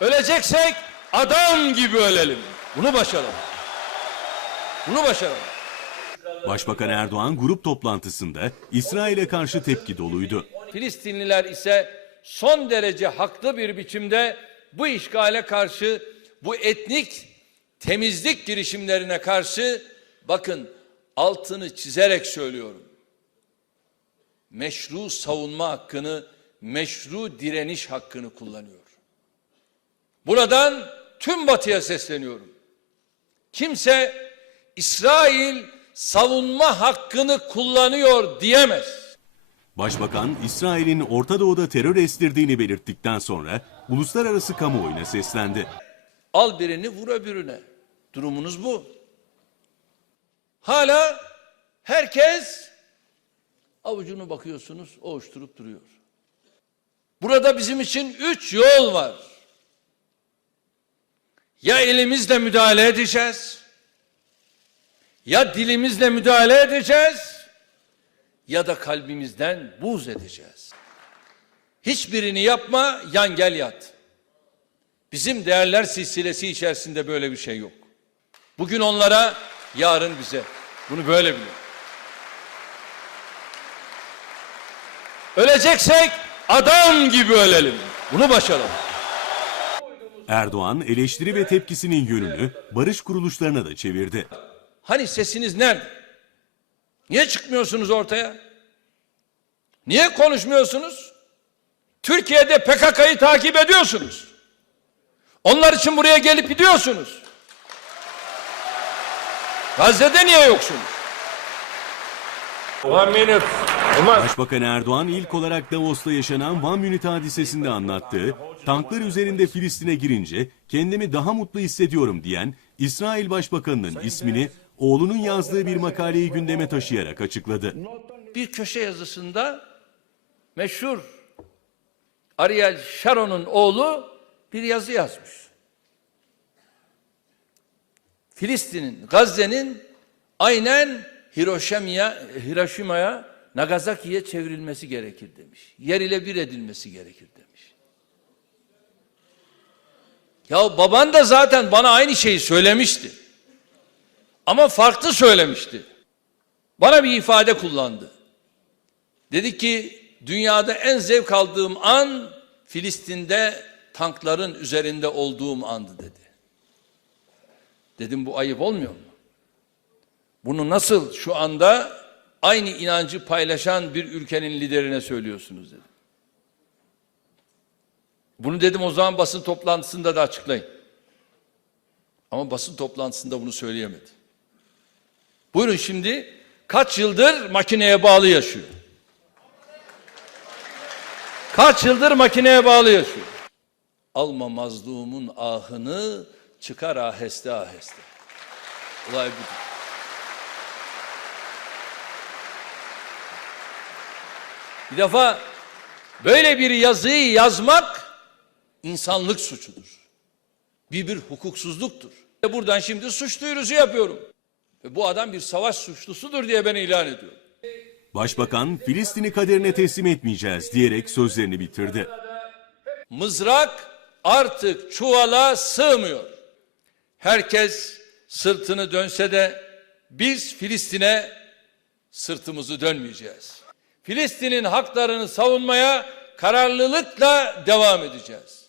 Öleceksek adam gibi ölelim. Bunu başaralım. Bunu başaralım. Başbakan Erdoğan grup toplantısında İsrail'e karşı tepki doluydu. Filistinliler ise son derece haklı bir biçimde bu işgale karşı, bu etnik temizlik girişimlerine karşı bakın altını çizerek söylüyorum. Meşru savunma hakkını, meşru direniş hakkını kullanıyor. Buradan tüm batıya sesleniyorum. Kimse İsrail savunma hakkını kullanıyor diyemez. Başbakan, İsrail'in Orta Doğu'da terör estirdiğini belirttikten sonra uluslararası kamuoyuna seslendi. Al birini vur öbürüne. Durumunuz bu. Hala herkes avucunu bakıyorsunuz ovuşturup duruyor. Burada bizim için üç yol var. Ya elimizle müdahale edeceğiz, ya dilimizle müdahale edeceğiz, ya da kalbimizden buz edeceğiz. Hiçbirini yapma, yan gel yat. Bizim değerler silsilesi içerisinde böyle bir şey yok. Bugün onlara, yarın bize. Bunu böyle bilin. Öleceksek adam gibi ölelim. Bunu başaralım. Erdoğan eleştiri ve tepkisinin yönünü barış kuruluşlarına da çevirdi. Hani sesiniz nerede? Niye çıkmıyorsunuz ortaya? Niye konuşmuyorsunuz? Türkiye'de PKK'yı takip ediyorsunuz. Onlar için buraya gelip gidiyorsunuz. Gazze'de niye yoksunuz? One minute. Olmaz. Başbakan Erdoğan ilk olarak Davos'ta yaşanan Van Unit hadisesinde anlattığı, tanklar üzerinde Filistin'e girince kendimi daha mutlu hissediyorum diyen İsrail Başbakanı'nın ismini oğlunun yazdığı bir makaleyi gündeme taşıyarak açıkladı. bir köşe yazısında meşhur Ariel Sharon'un oğlu bir yazı yazmış. Filistin'in, Gazze'nin aynen Hiroşima'ya, Hiroşima'ya, Nagasaki'ye çevrilmesi gerekir demiş. Yer ile bir edilmesi gerekir demiş. Ya baban da zaten bana aynı şeyi söylemişti. Ama farklı söylemişti. Bana bir ifade kullandı. Dedi ki dünyada en zevk aldığım an Filistin'de tankların üzerinde olduğum andı dedi. Dedim bu ayıp olmuyor mu? Bunu nasıl şu anda aynı inancı paylaşan bir ülkenin liderine söylüyorsunuz dedim. Bunu dedim o zaman basın toplantısında da açıklayın. Ama basın toplantısında bunu söyleyemedi. Buyurun şimdi kaç yıldır makineye bağlı yaşıyor. Kaç yıldır makineye bağlı yaşıyor. Alma mazlumun ahını çıkar aheste aheste. Olay budur. Bir defa böyle bir yazıyı yazmak insanlık suçudur. Bir bir hukuksuzluktur. Ve Buradan şimdi suç duyurusu yapıyorum. Ve bu adam bir savaş suçlusudur diye ben ilan ediyorum. Başbakan, Filistin'i kaderine teslim etmeyeceğiz diyerek sözlerini bitirdi. Mızrak artık çuvala sığmıyor. Herkes sırtını dönse de biz Filistin'e sırtımızı dönmeyeceğiz. Filistin'in haklarını savunmaya kararlılıkla devam edeceğiz.